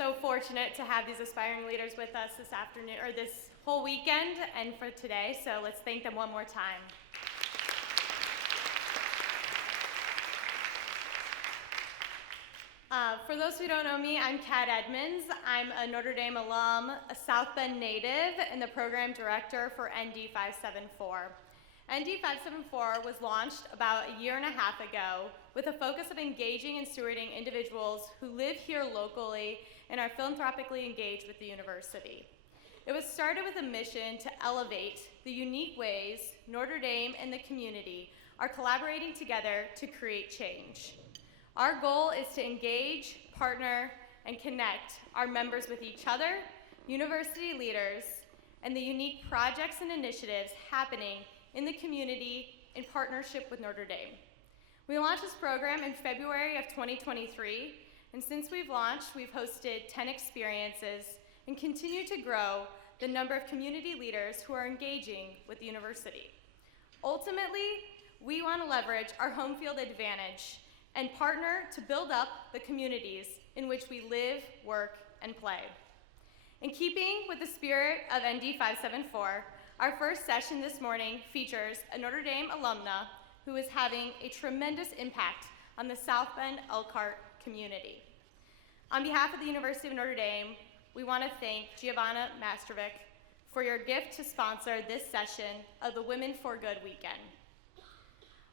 so fortunate to have these aspiring leaders with us this afternoon, or this whole weekend, and for today, so let's thank them one more time. For those who don't know me, I'm Kat Edmonds. I'm a Notre Dame alum, a South Bend native, and the program director for ND 574. ND 574 was launched about a year and a half ago with a focus of engaging and stewarding individuals who live here locally and are philanthropically engaged with the university. It was started with a mission to elevate the unique ways Notre Dame and the community are collaborating together to create change. Our goal is to engage, partner, and connect our members with each other, university leaders, and the unique projects and initiatives happening in the community in partnership with Notre Dame. We launched this program in February of 2023, and since we've launched, we've hosted 10 experiences and continue to grow the number of community leaders who are engaging with the university. Ultimately, we want to leverage our home field advantage and partner to build up the communities in which we live, work, and play. In keeping with the spirit of ND 574, our first session this morning features a Notre Dame alumna who is having a tremendous impact on the South Bend Elkhart community. On behalf of the University of Notre Dame, we want to thank Giovanna Mastrovic for your gift to sponsor this session of the Women for Good weekend.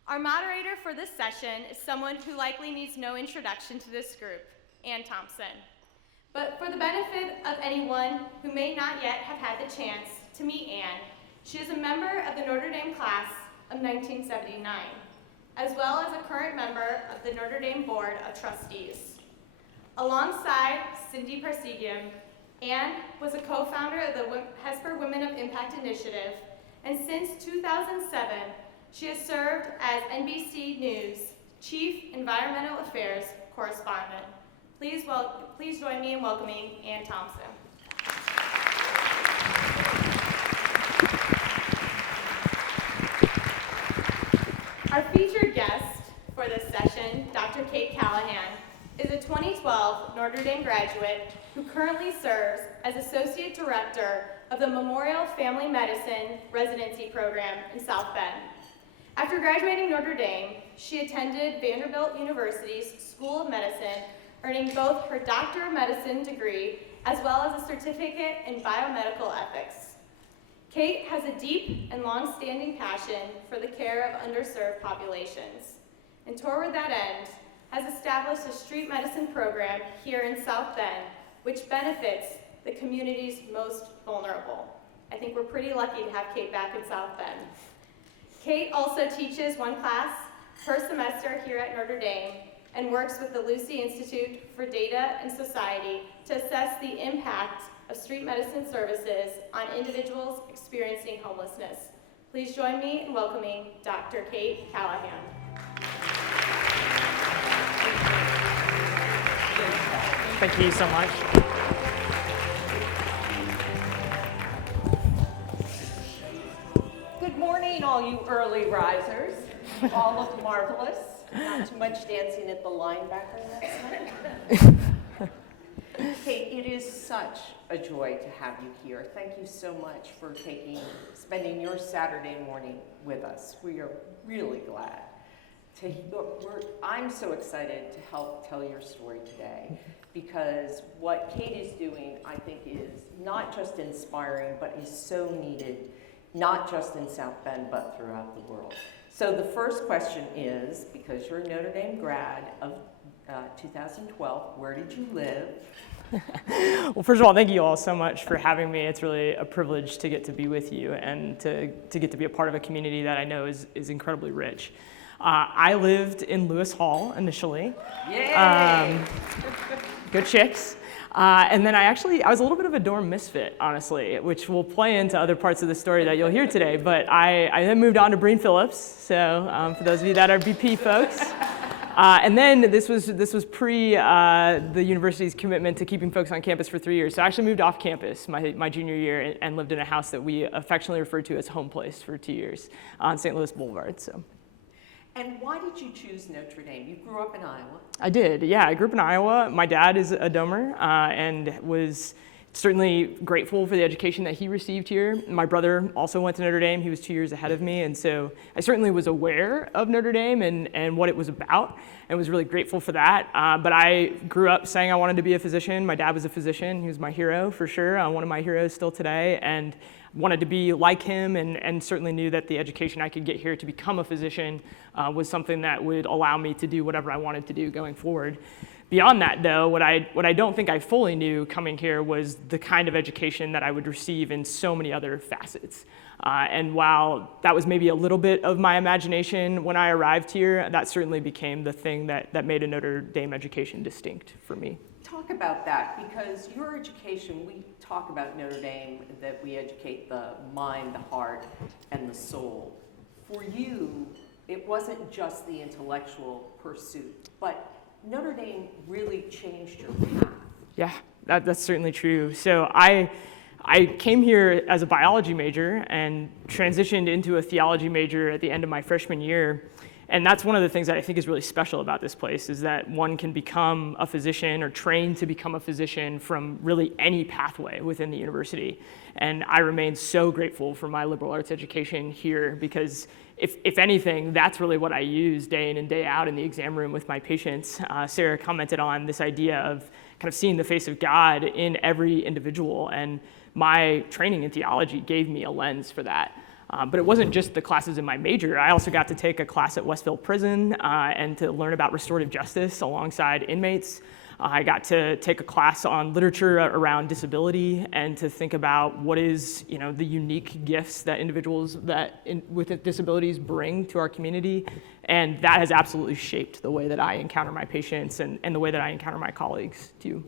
Our moderator for this session is someone who likely needs no introduction to this group, Ann Thompson. But for the benefit of anyone who may not yet have had the chance to meet Ann, she is a member of the Notre Dame class of 1979, as well as a current member of the Notre Dame Board of Trustees. Alongside Cindy Parsegian, Ann was a co-founder of the Hesper Women of Impact Initiative, and since 2007, she has served as NBC News Chief Environmental Affairs Correspondent. Please join me in welcoming Ann Thompson. Our featured guest for this session, Dr. Kate Callahan, is a 2012 Notre Dame graduate who currently serves as Associate Director of the Memorial Family Medicine Residency Program in South Bend. After graduating Notre Dame, she attended Vanderbilt University's School of Medicine, earning both her Doctor of Medicine degree as well as a certificate in biomedical ethics. Kate has a deep and long-standing passion for the care of underserved populations, and toward that end, has established a street medicine program here in South Bend, which benefits the community's most vulnerable. I think we're pretty lucky to have Kate back in South Bend. Kate also teaches one class per semester here at Notre Dame and works with the Lucie Institute for Data and Society to assess the impact of street medicine services on individuals experiencing homelessness. Please join me in welcoming Dr. Kate Callahan. Thank you so much. Good morning, all you early risers. You all look marvelous. Not too much dancing at the linebacker last night. Kate, it is such a joy to have you here. Thank you so much for spending your Saturday morning with us. We are really glad. I'm so excited to help tell your story today because what Kate is doing, I think, is not just inspiring, but is so needed, not just in South Bend, but throughout the world. So the first question is, because you're a Notre Dame grad of 2012, where did you live? Well, first of all, thank you all so much for having me. It's really a privilege to get to be with you and to get to be a part of a community that I know is incredibly rich. I lived in Lewis Hall initially. Yay! Go Chicks. And then I was a little bit of a dorm misfit, honestly, which will play into other parts of the story that you'll hear today. But I then moved on to Breen Phillips. So for those of you that are BP folks. And then this was pre the university's commitment to keeping folks on campus for 3 years. So I actually moved off campus my junior year and lived in a house that we affectionately referred to as home place for 2 years on St. Louis Boulevard. So. And why did you choose Notre Dame? You grew up in Iowa. I did, yeah. I grew up in Iowa. My dad is a Domer and was certainly grateful for the education that he received here. My brother also went to Notre Dame. He was 2 years ahead of me, and so I certainly was aware of Notre Dame and what it was about, and was really grateful for that. But I grew up saying I wanted to be a physician. My dad was a physician. He was my hero for sure, one of my heroes still today, and wanted to be like him, and certainly knew that the education I could get here to become a physician was something that would allow me to do whatever I wanted to do going forward. Beyond that, though, what I don't think I fully knew coming here was the kind of education that I would receive in so many other facets. And while that was maybe a little bit of my imagination when I arrived here, that certainly became the thing that made a Notre Dame education distinct for me. Talk about that, because your education, we talk about Notre Dame, that we educate the mind, the heart, and the soul. For you, it wasn't just the intellectual pursuit, but Notre Dame really changed your path. Yeah, that's certainly true. So I came here as a biology major and transitioned into a theology major at the end of my freshman year. And that's one of the things that I think is really special about this place, is that one can become a physician or train to become a physician from really any pathway within the university. And I remain so grateful for my liberal arts education here, because if anything, that's really what I use day in and day out in the exam room with my patients. Sarah commented on this idea of kind of seeing the face of God in every individual, and my training in theology gave me a lens for that. But it wasn't just the classes in my major. I also got to take a class at Westville Prison and to learn about restorative justice alongside inmates. I got to take a class on literature around disability and to think about what is, the unique gifts that individuals with disabilities bring to our community. And that has absolutely shaped the way that I encounter my patients and the way that I encounter my colleagues too.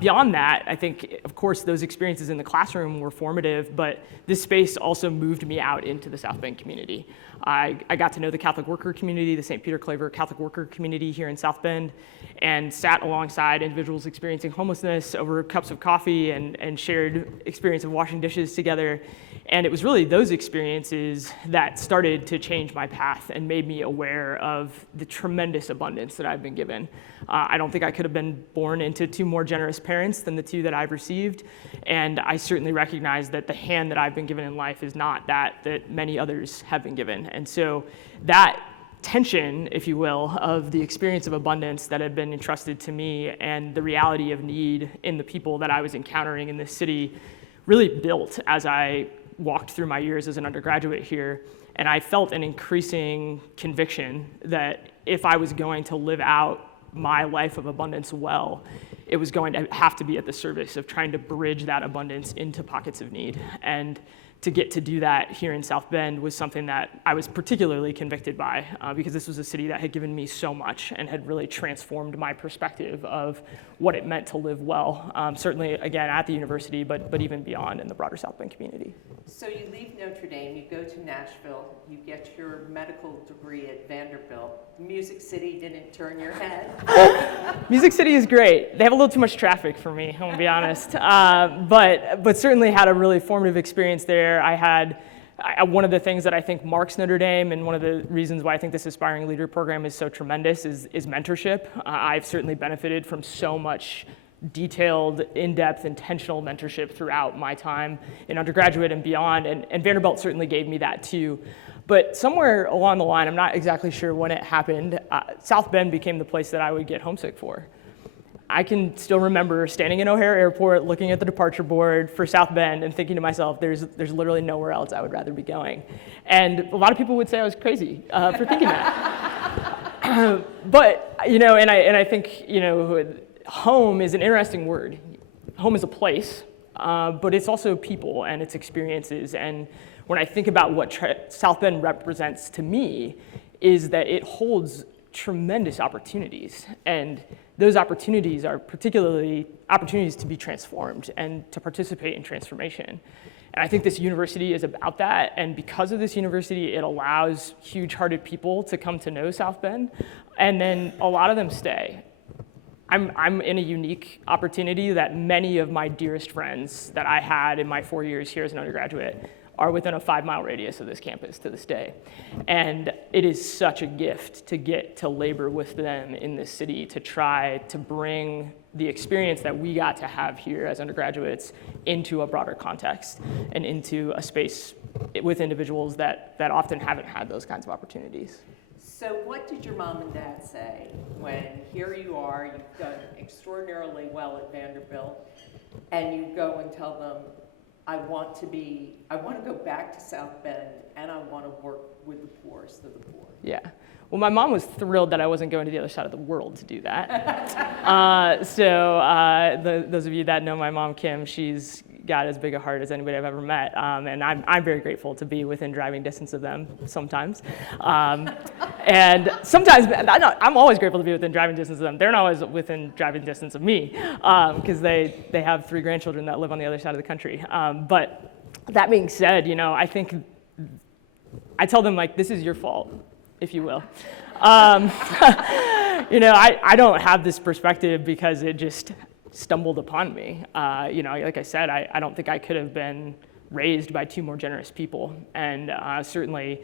Beyond that, I think, of course, those experiences in the classroom were formative, but this space also moved me out into the South Bend community. I got to know the Catholic worker community, the St. Peter Claver Catholic worker community here in South Bend, and sat alongside individuals experiencing homelessness over cups of coffee and shared experience of washing dishes together. And it was really those experiences that started to change my path and made me aware of the tremendous abundance that I've been given. I don't think I could have been born into two more generous parents than the two that I've received. And I certainly recognize that the hand that I've been given in life is not that many others have been given. And so that tension, if you will, of the experience of abundance that had been entrusted to me and the reality of need in the people that I was encountering in this city really built as I walked through my years as an undergraduate here. And I felt an increasing conviction that if I was going to live out my life of abundance well, it was going to have to be at the service of trying to bridge that abundance into pockets of need. And to get to do that here in South Bend was something that I was particularly convicted by because this was a city that had given me so much and had really transformed my perspective of what it meant to live well, certainly, again, at the university, but even beyond in the broader South Bend community. So you leave Notre Dame, you go to Nashville, you get your medical degree at Vanderbilt. Music City didn't turn your head? Music City is great. They have a little too much traffic for me, I'm gonna be honest. But certainly had a really formative experience there. One of the things that I think marks Notre Dame, and one of the reasons why I think this Aspiring Leader program is so tremendous, is mentorship. I've certainly benefited from so much detailed, in-depth, intentional mentorship throughout my time in undergraduate and beyond, and Vanderbilt certainly gave me that too. But somewhere along the line, I'm not exactly sure when it happened, South Bend became the place that I would get homesick for. I can still remember standing in O'Hare Airport, looking at the departure board for South Bend and thinking to myself, there's literally nowhere else I would rather be going. And a lot of people would say I was crazy for thinking that. But, and I think, home is an interesting word. Home is a place, but it's also people and its experiences. And when I think about what South Bend represents to me, is that it holds tremendous opportunities. And those opportunities are particularly opportunities to be transformed and to participate in transformation. And I think this university is about that. And because of this university, it allows huge-hearted people to come to know South Bend. And then a lot of them stay. I'm in a unique opportunity that many of my dearest friends that I had in my 4 years here as an undergraduate are within a 5-mile radius of this campus to this day. And it is such a gift to get to labor with them in this city, to try to bring the experience that we got to have here as undergraduates into a broader context and into a space with individuals that often haven't had those kinds of opportunities. So what did your mom and dad say when here you are, you've done extraordinarily well at Vanderbilt, and you go and tell them, I want to go back to South Bend, and I want to work with the poorest of the poor? Yeah. Well, my mom was thrilled that I wasn't going to the other side of the world to do that. Those of you that know my mom, Kim, she's got as big a heart as anybody I've ever met, and I'm very grateful to be within driving distance of them sometimes. And sometimes, I'm always grateful to be within driving distance of them. They're not always within driving distance of me, because they have 3 grandchildren that live on the other side of the country. But that being said, I think I tell them, like, this is your fault, if you will. I don't have this perspective because it just stumbled upon me. Like I said, I don't think I could have been raised by 2 more generous people. And certainly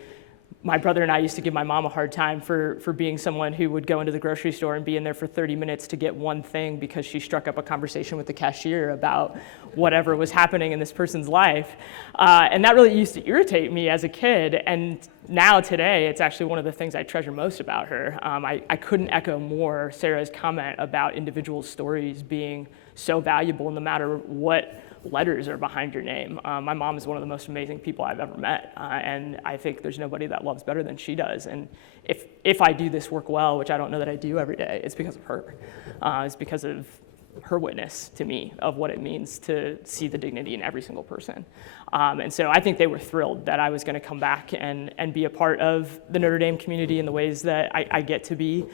my brother and I used to give my mom a hard time for being someone who would go into the grocery store and be in there for 30 minutes to get one thing because she struck up a conversation with the cashier about whatever was happening in this person's life. And that really used to irritate me as a kid. And now today, it's actually one of the things I treasure most about her. I couldn't echo more Sarah's comment about individual stories being so valuable no matter what letters are behind your name. My mom is one of the most amazing people I've ever met, and I think there's nobody that loves better than she does. And if I do this work well, which I don't know that I do every day, it's because of her. It's because of her witness to me of what it means to see the dignity in every single person. And so I think they were thrilled that I was going to come back and be a part of the Notre Dame community in the ways that I get to be.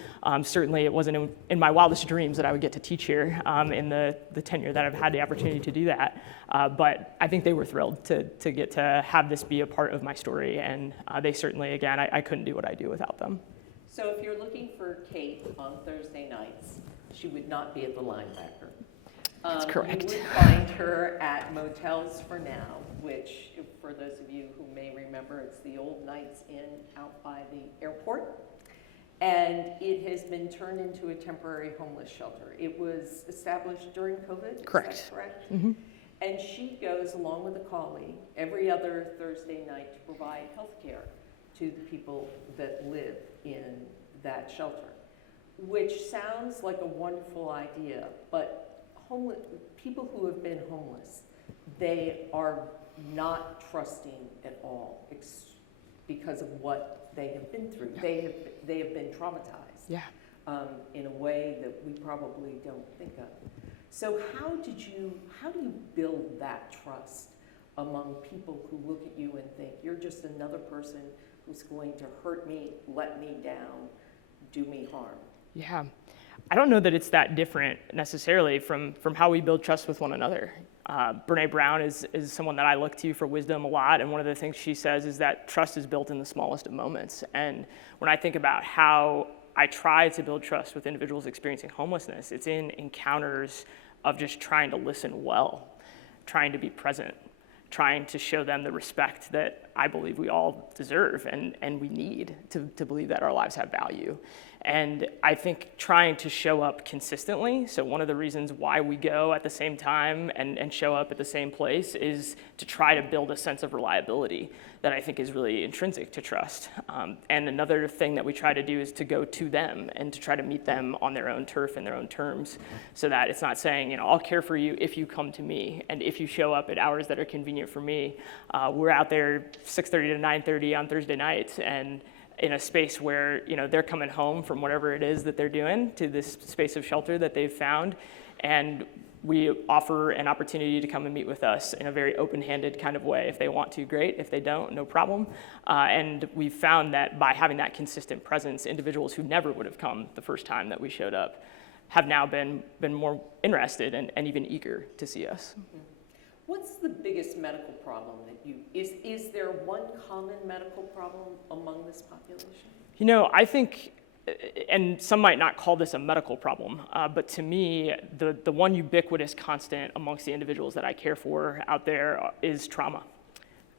Certainly it wasn't in my wildest dreams that I would get to teach here in the tenure that I've had the opportunity to do that. But I think they were thrilled to get to have this be a part of my story. And they certainly, again, I couldn't do what I do without them. So if you're looking for Kate on Thursday nights, she would not be at the linebacker. That's correct. You would find her at Motels for Now, which, for those of you who may remember, it's the old Knights Inn out by the airport. And it has been turned into a temporary homeless shelter. It was established during COVID, correct. Is that correct? Mm-hmm. And she goes, along with a colleague, every other Thursday night to provide health care to the people that live in that shelter, which sounds like a wonderful idea, but people who have been homeless, they are not trusting at all because of what they have been through. Yeah. They have been traumatized. Yeah. In a way that we probably don't think of. So how do you build that trust among people who look at you and think you're just another person who's going to hurt me, let me down, do me harm? Yeah. I don't know that it's that different necessarily from how we build trust with one another. Brene Brown is someone that I look to for wisdom a lot, and one of the things she says is that trust is built in the smallest of moments. And when I think about how I try to build trust with individuals experiencing homelessness, it's in encounters of just trying to listen well, trying to be present, trying to show them the respect that I believe we all deserve and we need to believe that our lives have value. And I think trying to show up consistently, so one of the reasons why we go at the same time and show up at the same place is to try to build a sense of reliability that I think is really intrinsic to trust. And another thing that we try to do is to go to them and to try to meet them on their own turf and their own terms, so that it's not saying, I'll care for you if you come to me and if you show up at hours that are convenient for me. We're out there 6:30 to 9:30 on Thursday nights, and in a space where they're coming home from whatever it is that they're doing to this space of shelter that they've found, and we offer an opportunity to come and meet with us in a very open-handed kind of way. If they want to, great. If they don't, no problem. And we've found that by having that consistent presence, individuals who never would have come the first time that we showed up have now been more interested and even eager to see us. Mm-hmm. What's the biggest medical problem that is there one common medical problem among this population? I think and some might not call this a medical problem, but to me, the one ubiquitous constant amongst the individuals that I care for out there is trauma.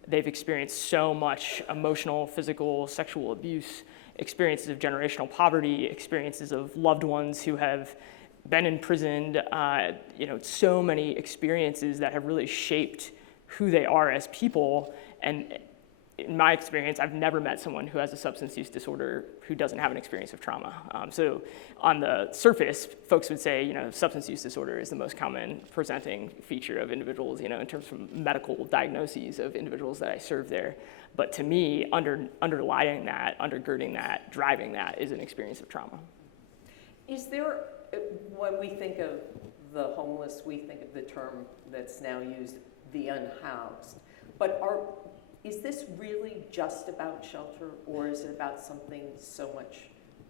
They've experienced so much emotional, physical, sexual abuse, experiences of generational poverty, experiences of loved ones who have been imprisoned, so many experiences that have really shaped who they are as people. And in my experience, I've never met someone who has a substance use disorder who doesn't have an experience of trauma. So on the surface, folks would say, substance use disorder is the most common presenting feature of individuals, in terms of medical diagnoses of individuals that I serve there. But to me, underlying that, undergirding that, driving that is an experience of trauma. Is there, when we think of the homeless, we think of the term that's now used, the unhoused. But is this really just about shelter, or is it about something so much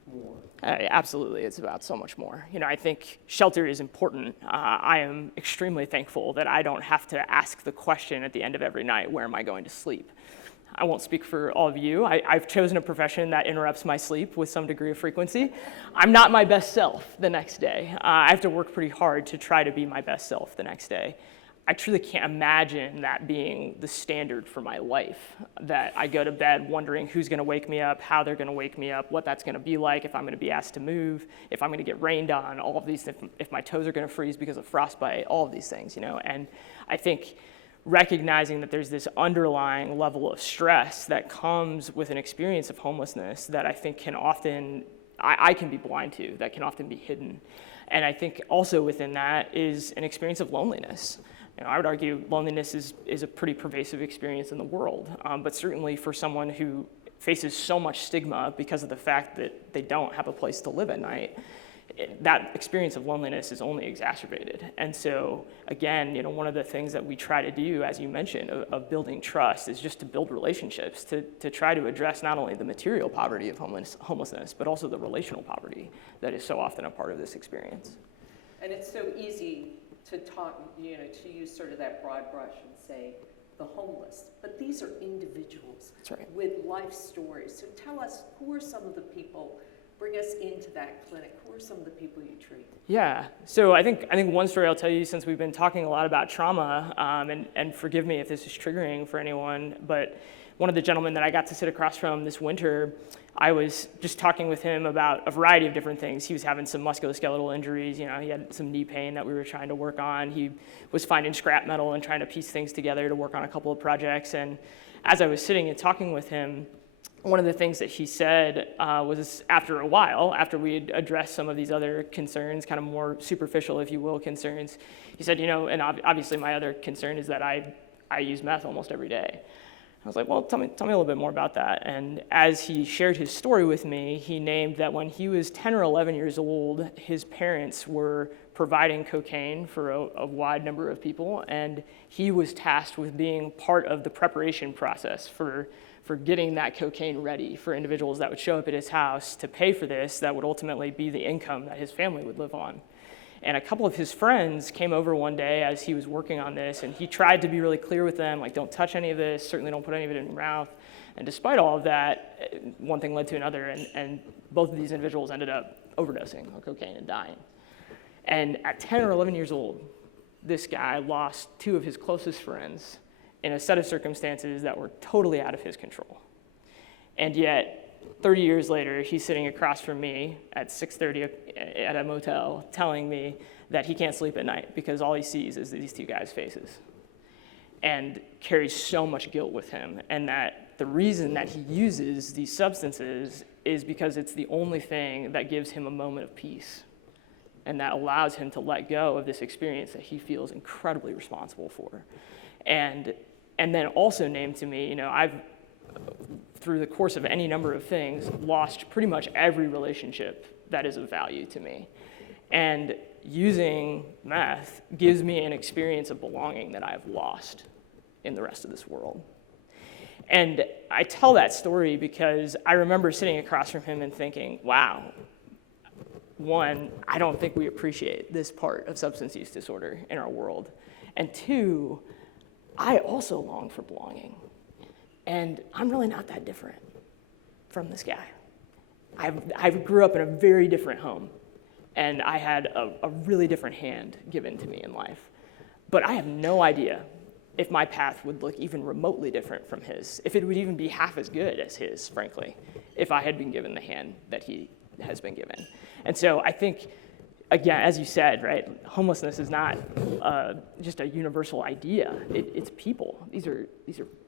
more? Absolutely, it's about so much more. I think shelter is important. I am extremely thankful that I don't have to ask the question at the end of every night, where am I going to sleep? I won't speak for all of you. I've chosen a profession that interrupts my sleep with some degree of frequency. I'm not my best self the next day. I have to work pretty hard to try to be my best self the next day. I truly can't imagine that being the standard for my life, that I go to bed wondering who's going to wake me up, how they're going to wake me up, what that's going to be like, if I'm going to be asked to move, if I'm going to get rained on, all of these things, if my toes are going to freeze because of frostbite, all of these things, And I think recognizing that there's this underlying level of stress that comes with an experience of homelessness that I think can often, I can be blind to, that can often be hidden. And I think also within that is an experience of loneliness. I would argue loneliness is a pretty pervasive experience in the world, but certainly for someone who faces so much stigma because of the fact that they don't have a place to live at night, that experience of loneliness is only exacerbated. And so again, one of the things that we try to do, as you mentioned, of building trust is just to build relationships, to try to address not only the material poverty of homelessness, but also the relational poverty that is so often a part of this experience. And it's so easy to talk, to use sort of that broad brush and say the homeless, but these are individuals. That's right. With life stories. So tell us, who are some of the people, bring us into that clinic, who are some of the people you treat? Yeah, so I think one story I'll tell you, since we've been talking a lot about trauma, and forgive me if this is triggering for anyone, but one of the gentlemen that I got to sit across from this winter, I was just talking with him about a variety of different things. He was having some musculoskeletal injuries, he had some knee pain that we were trying to work on. He was finding scrap metal and trying to piece things together to work on a couple of projects. And as I was sitting and talking with him, one of the things that he said was after a while, after we had addressed some of these other concerns, kind of more superficial, if you will, concerns, he said, and obviously my other concern is that I use meth almost every day. I was like, well, tell me a little bit more about that. And as he shared his story with me, he named that when he was 10 or 11 years old, his parents were providing cocaine for a wide number of people, and he was tasked with being part of the preparation process for getting that cocaine ready for individuals that would show up at his house to pay for this, that would ultimately be the income that his family would live on. And a couple of his friends came over one day as he was working on this, and he tried to be really clear with them, like, don't touch any of this, certainly don't put any of it in your mouth. And despite all of that, one thing led to another, and both of these individuals ended up overdosing on cocaine and dying. And at 10 or 11 years old, this guy lost two of his closest friends in a set of circumstances that were totally out of his control. And yet, 30 years later, he's sitting across from me at 6:30 at a motel telling me that he can't sleep at night because all he sees is these two guys' faces, and carries so much guilt with him, and that the reason that he uses these substances is because it's the only thing that gives him a moment of peace, and that allows him to let go of this experience that he feels incredibly responsible for. And then also named to me, I've, through the course of any number of things, lost pretty much every relationship that is of value to me. And using meth gives me an experience of belonging that I've lost in the rest of this world. And I tell that story because I remember sitting across from him and thinking, wow, one, I don't think we appreciate this part of substance use disorder in our world. And two, I also long for belonging. And I'm really not that different from this guy. I grew up in a very different home, and I had a really different hand given to me in life. But I have no idea if my path would look even remotely different from his, if it would even be half as good as his, frankly, if I had been given the hand that he has been given. And so I think, again, as you said, right, homelessness is not just a universal idea. It's people. These are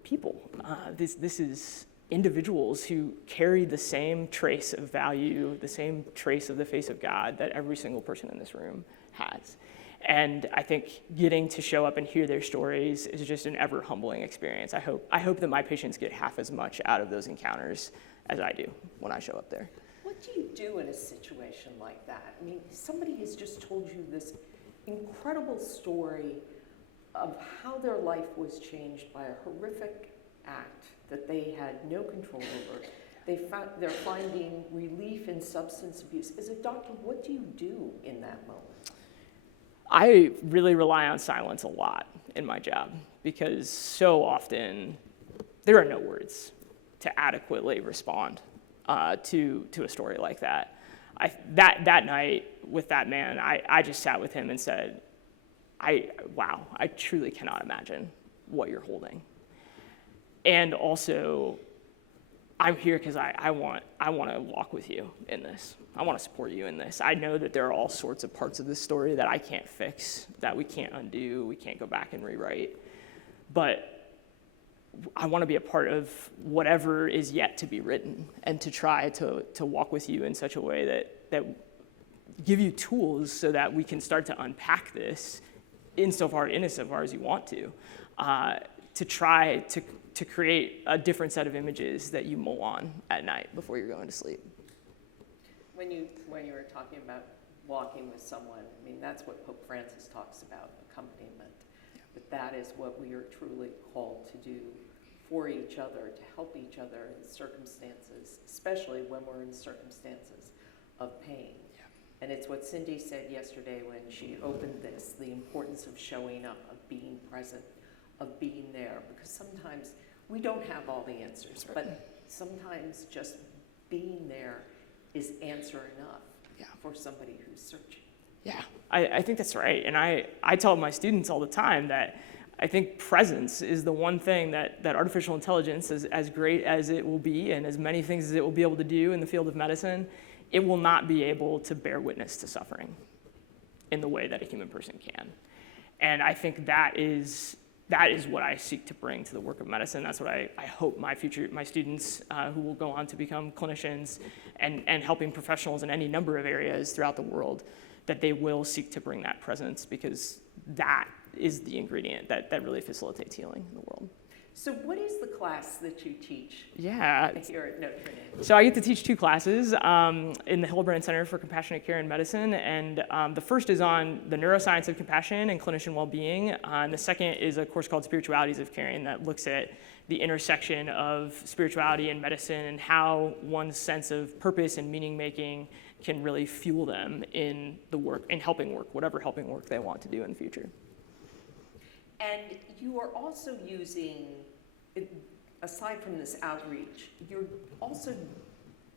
people. This is individuals who carry the same trace of value, the same trace of the face of God that every single person in this room has. And I think getting to show up and hear their stories is just an ever humbling experience. I hope that my patients get half as much out of those encounters as I do when I show up there. What do you do in a situation like that? I mean, somebody has just told you this incredible story of how their life was changed by a horrific act that they had no control over. They're finding relief in substance abuse. As a doctor, what do you do in that moment? I really rely on silence a lot in my job because so often there are no words to adequately respond to a story like that. That night with that man, I just sat with him and said, wow, I truly cannot imagine what you're holding. And also, I'm here because I want to walk with you in this. I want to support you in this. I know that there are all sorts of parts of this story that I can't fix, that we can't undo, we can't go back and rewrite. But I want to be a part of whatever is yet to be written and to try to walk with you in such a way that give you tools so that we can start to unpack this insofar as you want to try to create a different set of images that you mull on at night before you're going to sleep. When you were talking about walking with someone, I mean, that's what Pope Francis talks about, accompaniment. But that is what we are truly called to do for each other, to help each other in circumstances, especially when we're in circumstances of pain. Yeah. And it's what Cindy said yesterday when she opened this, the importance of showing up, of being present, of being there, because sometimes we don't have all the answers, but sometimes just being there is answer enough for somebody who's searching. Yeah, I think that's right. And I tell my students all the time that I think presence is the one thing that artificial intelligence, as great as it will be and as many things as it will be able to do in the field of medicine, it will not be able to bear witness to suffering in the way that a human person can. And I think that is what I seek to bring to the work of medicine. That's what I hope my students who will go on to become clinicians and helping professionals in any number of areas throughout the world, that they will seek to bring that presence, because that is the ingredient that really facilitates healing in the world. So what is the class that you teach here at Notre Dame? So I get to teach two classes in the Hillebrand Center for Compassionate Care in Medicine, and the first is on the neuroscience of compassion and clinician well-being, and the second is a course called Spiritualities of Caring that looks at the intersection of spirituality and medicine and how one's sense of purpose and meaning-making can really fuel them in the work, in helping work, whatever helping work they want to do in the future. And you are also using, aside from this outreach, you're also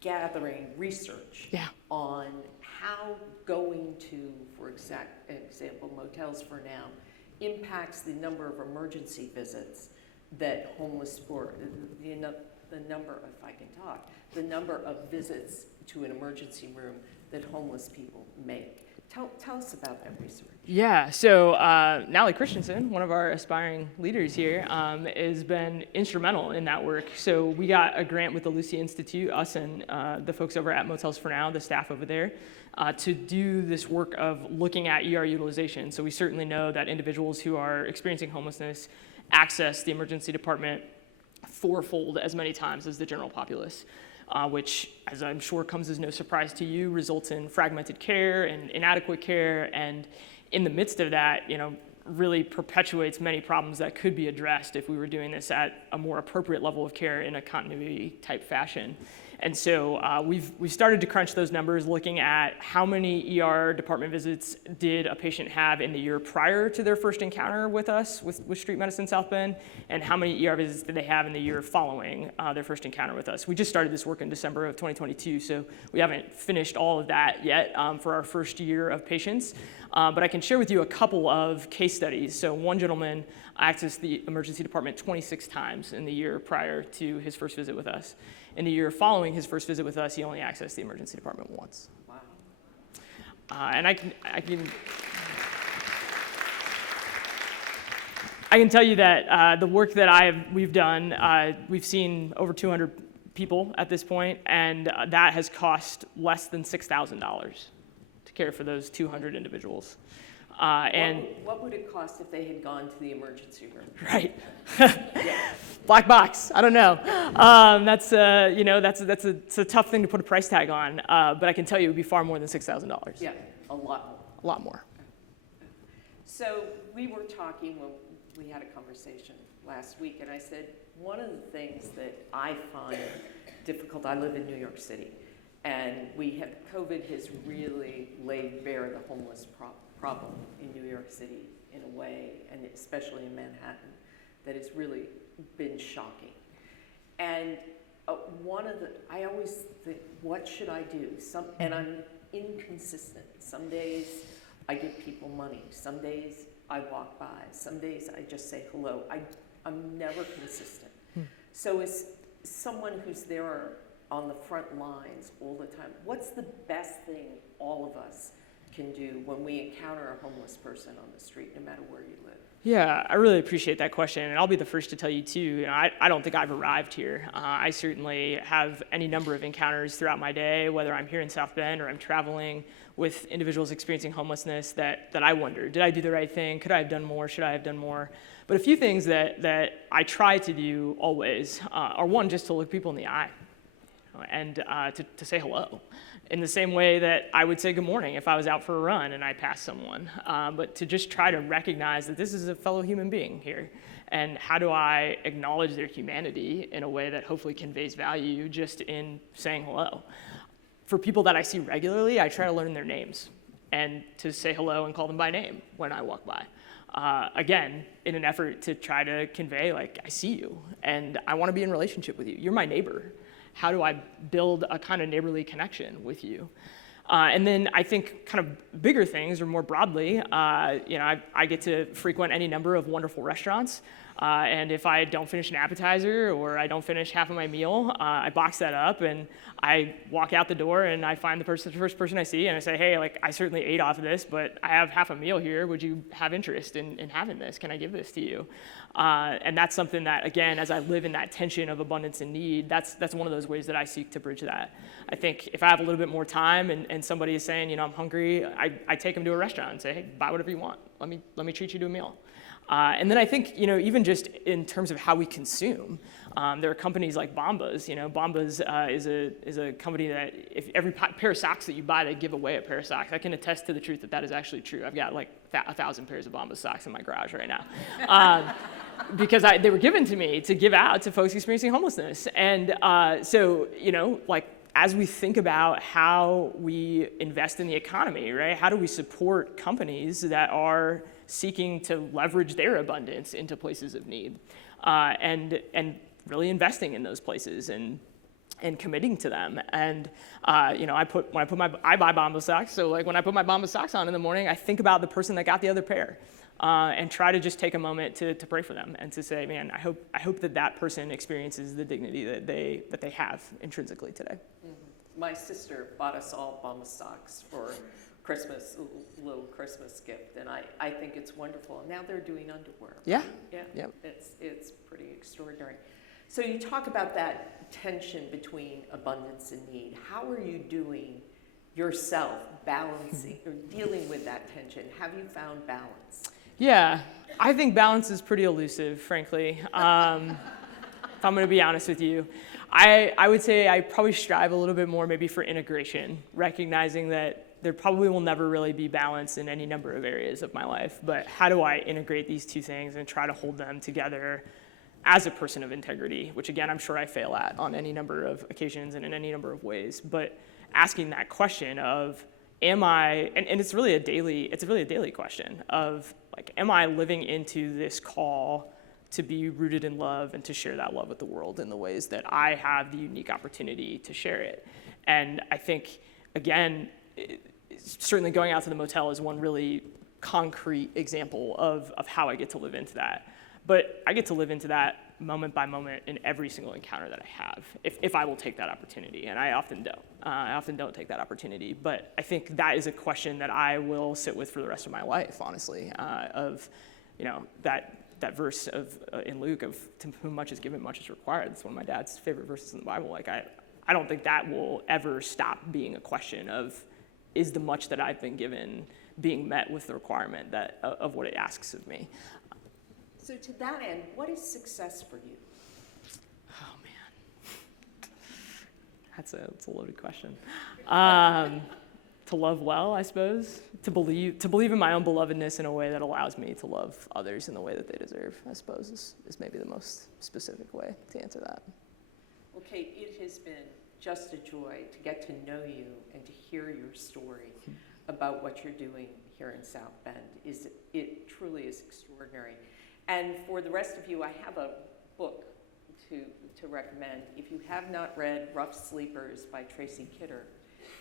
gathering research on how going to, for example, Motels for Now impacts the number of emergency visits that homeless, or the number, if I can talk, the number of visits to an emergency room that homeless people make. Tell us about that research. Yeah, so Natalie Christensen, one of our aspiring leaders here, has been instrumental in that work. So we got a grant with the Lucy Institute, us and the folks over at Motels for Now, the staff over there, to do this work of looking at ER utilization. So we certainly know that individuals who are experiencing homelessness access the emergency department fourfold as many times as the general populace. Which, as I'm sure comes as no surprise to you, results in fragmented care and inadequate care, and in the midst of that, really perpetuates many problems that could be addressed if we were doing this at a more appropriate level of care in a continuity type fashion. And so we've started to crunch those numbers, looking at how many ER department visits did a patient have in the year prior to their first encounter with us, with Street Medicine South Bend, and how many ER visits did they have in the year following their first encounter with us. We just started this work in December of 2022, so we haven't finished all of that yet for our first year of patients. But I can share with you a couple of case studies. So one gentleman accessed the emergency department 26 times in the year prior to his first visit with us. In the year following his first visit with us, he only accessed the emergency department once. Wow. And I can tell you that the work that we've done, we've seen over 200 people at this point, and that has cost less than $6,000 to care for those 200 individuals. And what would it cost if they had gone to the emergency room? right. Yeah. Black box. I don't know. That's a tough thing to put a price tag on. But I can tell you, it would be far more than $6,000. Yeah, a lot more. A lot more. So we were talking when we had a conversation last week, and I said, one of the things that I find difficult, I live in New York City, and COVID has really laid bare the homeless problem in New York City in a way, and especially in Manhattan, that has really been shocking. And I always think, what should I do? And I'm inconsistent. Some days I give people money. Some days I walk by. Some days I just say hello. I'm never consistent. So as someone who's there on the front lines all the time, what's the best thing all of us can do when we encounter a homeless person on the street, no matter where you live? Yeah, I really appreciate that question, and I'll be the first to tell you too, I don't think I've arrived here. I certainly have any number of encounters throughout my day, whether I'm here in South Bend or I'm traveling with individuals experiencing homelessness, that I wonder, did I do the right thing? Could I have done more? Should I have done more? But a few things that I try to do always are, one, just to look people in the eye and to say hello, in the same way that I would say good morning if I was out for a run and I passed someone. But to just try to recognize that this is a fellow human being here, and how do I acknowledge their humanity in a way that hopefully conveys value just in saying hello. For people that I see regularly, I try to learn their names and to say hello and call them by name when I walk by. Again, in an effort to try to convey, like, I see you and I want to be in relationship with you. You're my neighbor. How do I build a kind of neighborly connection with you? And then I think kind of bigger things, or more broadly, I get to frequent any number of wonderful restaurants. And if I don't finish an appetizer or I don't finish half of my meal, I box that up and I walk out the door and I find the first person I see and I say, hey, like, I certainly ate off of this, but I have half a meal here. Would you have interest in having this? Can I give this to you? And that's something that, again, as I live in that tension of abundance and need, that's one of those ways that I seek to bridge that. I think if I have a little bit more time and somebody is saying, I'm hungry, I take them to a restaurant and say, hey, buy whatever you want. Let me treat you to a meal. And then I think, even just in terms of how we consume, there are companies like Bombas. Bombas is a company that if every pair of socks that you buy, they give away a pair of socks. I can attest to the truth that is actually true. I've got like 1,000 pairs of Bombas socks in my garage right now. Because they were given to me to give out to folks experiencing homelessness. And so, as we think about how we invest in the economy, right? How do we support companies that are seeking to leverage their abundance into places of need, and really investing in those places and committing to them. And I buy Bombas socks. So like when I put my Bombas socks on in the morning, I think about the person that got the other pair, and try to just take a moment to pray for them and to say, man, I hope that person experiences the dignity that they have intrinsically today. Mm-hmm. My sister bought us all Bombas socks for Christmas, a little Christmas gift, and I think it's wonderful. And now they're doing underwear. Yeah. Yeah. Yep. It's pretty extraordinary. So you talk about that tension between abundance and need. How are you doing yourself balancing or dealing with that tension? Have you found balance? Yeah, I think balance is pretty elusive, frankly. If I'm going to be honest with you. I would say I probably strive a little bit more maybe for integration, recognizing that there probably will never really be balance in any number of areas of my life, but how do I integrate these two things and try to hold them together as a person of integrity, which again, I'm sure I fail at on any number of occasions and in any number of ways, but asking that question of, am I, and it's really a daily question of like, am I living into this call to be rooted in love and to share that love with the world in the ways that I have the unique opportunity to share it? And I think, again, certainly going out to the motel is one really concrete example of how I get to live into that. But I get to live into that moment by moment in every single encounter that I have, if I will take that opportunity, and I often don't. I often don't take that opportunity, but I think that is a question that I will sit with for the rest of my life, honestly, of, you know, that verse of in Luke of, to whom much is given, much is required. That's one of my dad's favorite verses in the Bible. Like, I don't think that will ever stop being a question of, is the much that I've been given being met with the requirement that of what it asks of me? So to that end, what is success for you? Oh man, that's a loaded question. To love well, I suppose. To believe in my own belovedness in a way that allows me to love others in the way that they deserve, I suppose, is maybe the most specific way to answer that. Well, Kate, it has been just a joy to get to know you and to hear your story about what you're doing here in South Bend. It truly is extraordinary. And for the rest of you, I have a book to recommend. If you have not read Rough Sleepers by Tracy Kidder,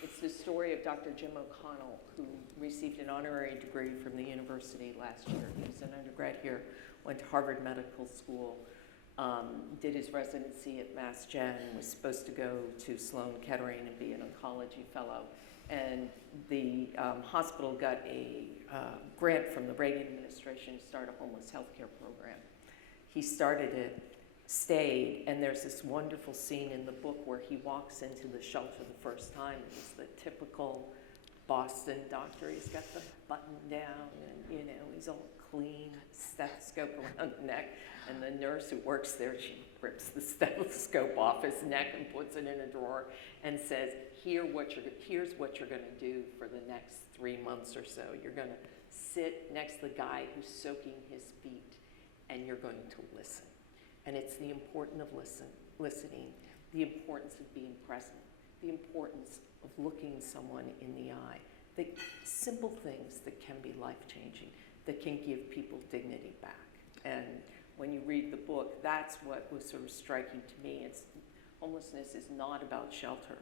it's the story of Dr. Jim O'Connell, who received an honorary degree from the university last year. He was an undergrad here, went to Harvard Medical School, did his residency at Mass Gen, was supposed to go to Sloan Kettering and be an oncology fellow. And the hospital got a grant from the Reagan administration to start a homeless healthcare program. He started it, stayed, and there's this wonderful scene in the book where he walks into the shelter the first time. It's the typical Boston doctor. He's got the button down and, you know, he's all clean, stethoscope around the neck. And the nurse who works there, she rips the stethoscope off his neck and puts it in a drawer and says, here's what you're going to do for the next 3 months or so. You're going to sit next to the guy who's soaking his feet, and you're going to listen. And it's the importance of listening, the importance of being present, the importance of looking someone in the eye, the simple things that can be life-changing, that can give people dignity back. And when you read the book, that's what was sort of striking to me. Homelessness is not about shelter,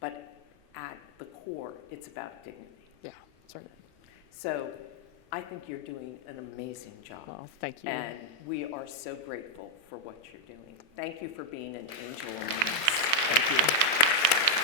but at the core, it's about dignity. Yeah, that's right. So I think you're doing an amazing job. Well, thank you. And we are so grateful for what you're doing. Thank you for being an angel among us. Thank you.